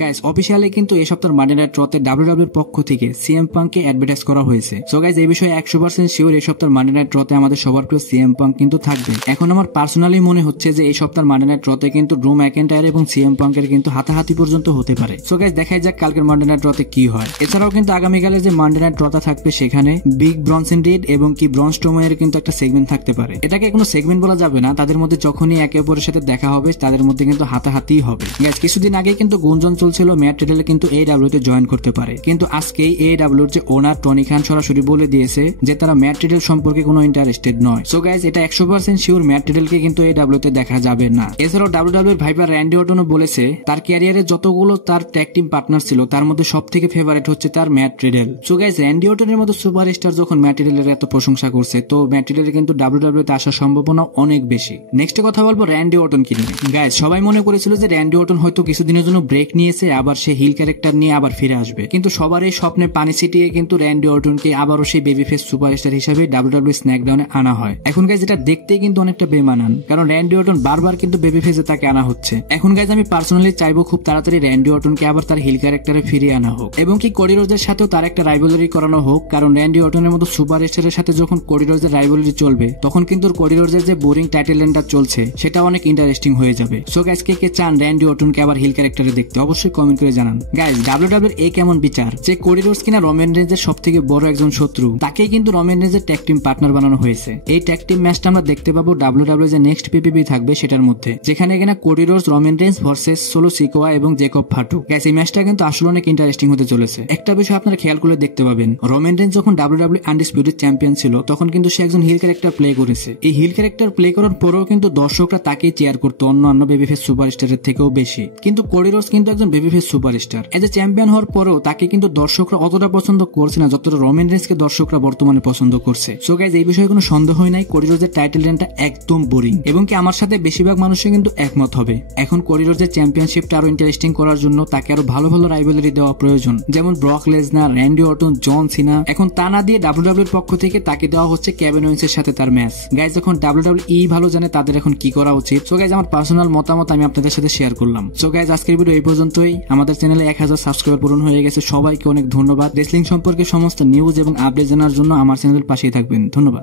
Guys officially কিন্তু এই সপ্তাহের মানডে নাইট রতে ডাব্লিউডাব্লিউর পক্ষ থেকে সিএম পাঙ্ককে অ্যাডভার্টাইজ করা হয়েছে। সো গাইস এই বিষয়ে 100% শিওর এই সপ্তাহের মানডে নাইট রতে আমাদের সবার প্রিয় সিএম পাঙ্ক কিন্তু থাকবে। এখন আমার পার্সোনালি মনে হচ্ছে যে এই সপ্তাহের মানডে নাইট রতে কিন্তু ড্রু ম্যাকেন্টায়ার এবং সিএম পাঙ্কের কিন্তু হাতাহাতি পর্যন্ত হতে পারে। সো গাইস দেখাই যাক কালকের মানডে নাইট রতে কি হয়। এছাড়াও কিন্তু আগামীকালের যে মানডে নাইট রতা থাকবে সেখানে বিগ ব্রনসন রিড এবং কি ব্রন স্ট্রোমানের কিন্তু একটা সেগমেন্ট থাকতে পারে। এটাকে কোনো সেগমেন্ট বলা যাবে না, তাদের মধ্যে যখনই একে অপরের সাথে দেখা হবে তাদের মধ্যে কিন্তু হাতাহাতি হবে। গাইস কিছুদিন আগে কিন্তু গুঞ্জন চলছিল ম্যাট রিডল কিন্তু AEW তে জয়েন করতে পারে, কিন্তু আজকেই AEW এর যে ওনার টনি খান সরাসরি বলে দিয়েছে যে তারা ম্যাট রিডল সম্পর্কে কোনো ইন্টারেস্টেড নয়। সো গাইস এটা 100% শিওর ম্যাট রিডলকে কিন্তু AEW তে দেখা যাবে না। এছাড়াও WWE এর ভাইপার র্যান্ডি অর্টনও বলেছে তার ক্যারিয়ারে যতগুলো তার ট্যাগ টিম পার্টনার ছিল তার মধ্যে সবথেকে ফেভারিট হচ্ছে তার Matt Riddle. So guys Randy অর্টনের মতো সুপারস্টার যখন ম্যাট রিডলের এত প্রশংসা করছে তো ম্যাট রিডলের কিন্তু WWE তে আসার সম্ভাবনা অনেক বেশি। নেক্সট কথা বলবো র্যান্ডি অর্টন কি নিয়ে। গাইস সবাই মনে করেছিল যে র্যান্ডি অর্টন হয়তো কিছুদিনের জন্য ব্রেক নিয়েছে, আবার সে হিল ক্যারেক্টার নিয়ে আবার ফিরে আসবে, কিন্তু সবার এই স্বপ্নে পানি ছিটিয়ে কিন্তু র্যান্ডি অর্টনকে আবারও সেই বেবি ফেস সুপারস্টার হিসেবে WWE স্ম্যাকডাউনে আনা হয়। এখন গাইস যেটা দেখতেই কিন্তু অনেকটা বেমানান, কারণ র্যান্ডি অর্টন বারবার কিন্তু বেবি ফেসে তাকে আনা হচ্ছে। এখন গাইস আমি পার্সোনালি চাইবো খুব তাড়াতাড়ি র্যান্ডি অর্টনকে আবার তার হিল ক্যারেক্টারে ফিরিয়ে আনা হোক এবং কি কোডি রোজের সাথেও তার একটা রাইভালরি করানো হোক, কারণ র্যান্ডি অর্টনের মতো সুপারস্টারের সাথে যখন কোডি রোজের রাইভালরি চলবে তখন কিন্তু কোডি রোজের যে বোরিং টাইটেল রেনটা চলছে সেটা অনেক ইন্টারেস্টিং হয়ে যাবে। সো গাইস কে কে চান র্যান্ডি অর্টনকে আবার হিল ক্যারেক্টারে দেখতে অবশ্যই কমেন্ট করে জানান। গাইস WWE এর কেমন বিচার যে কোডি রোজ কিনা রোমান রেঞ্জের সবথেকে বড় একজন শত্রু, তাকেই কিন্তু রোমান রেঞ্জের ট্যাগ টিম পার্টনার বানানো হয়েছে। এই ট্যাগ টিম ম্যাচটা আমরা দেখতে পাবো WWE যে নেক্সট পিপিপি থাকবে সেটার মধ্যে, যেখানে কিনা Cody Rhodes, Roman Reigns versus Solo Sikoa এবং জেকব ফাটু। গাইস এই ম্যাচটা কিন্তু আসলে অনেক ইন্টারেস্টিং হতে চলেছে। একটা বিষয় আপনারা খেয়াল করে দেখতে পাবেন, রোমান রেঞ্জ যখন WWE আনডিসপিউটেড চ্যাম্পিয়ন ছিল তখন কিন্তু সে একজন হিল ক্যারেক্টার প্লে করেছে। এই হিল ক্যারেক্টার প্লে করার পরেও কিন্তু দর্শকরা তাকে চেয়ার করতো অন্য বেবিফেস সুপারস্টারের থেকেও বেশি। কিন্তু কোডি রোজ কিন্তু একজন বেবিফেস সুপারস্টার, এজ এ চ্যাম্পিয়ন হওয়ার পরেও তাকে কিন্তু দর্শকরা অতটা পছন্দ করছে না যতটা রোমান রেঞ্জকে দর্শকরা বর্তমানে পছন্দ করছে। সো গাইস এই বিষয়ে কোনো সন্দেহই নাই, কোডি রোজের টাইটেল রেনটা একদম বোরিং এবং কি আমার সাথে বেশিরভাগ মানুষই কিন্তু একমত হবে। এখন কোডি রোজের চ্যাম্পিয়নশিপটা আরো ইন্টারেস্টিং করার জন্য তাকে আরো ভালো ভালো রাইভালরি দেওয়া প্রয়োজন, যেমন ব্রক লেসনার, র্যান্ডি অর্টন, জন সিনা। এখন তা না দিয়ে WWE এর পক্ষ থেকে তাকে দেওয়া হচ্ছে কেভিন ওয়েন্সের সাথে তার ম্যাচ। গাইস যখন WWE ভালো জানে তাদের এখন কি করা উচিত। সো গাইস আমার পার্সোনাল মতামত আমি আপনাদের সাথে শেয়ার করলাম। সো গাইস আজকের ভিডিও এই পর্যন্তই। আমাদের চ্যানেলে 1000 সাবস্ক্রাইবার পূরণ হয়ে গেছে, সবাইকে অনেক ধন্যবাদ। রেসলিং সম্পর্কে সমস্ত নিউজ এবং আপডেট জানার জন্য আমার চ্যানেলের পাশেই থাকবেন। ধন্যবাদ।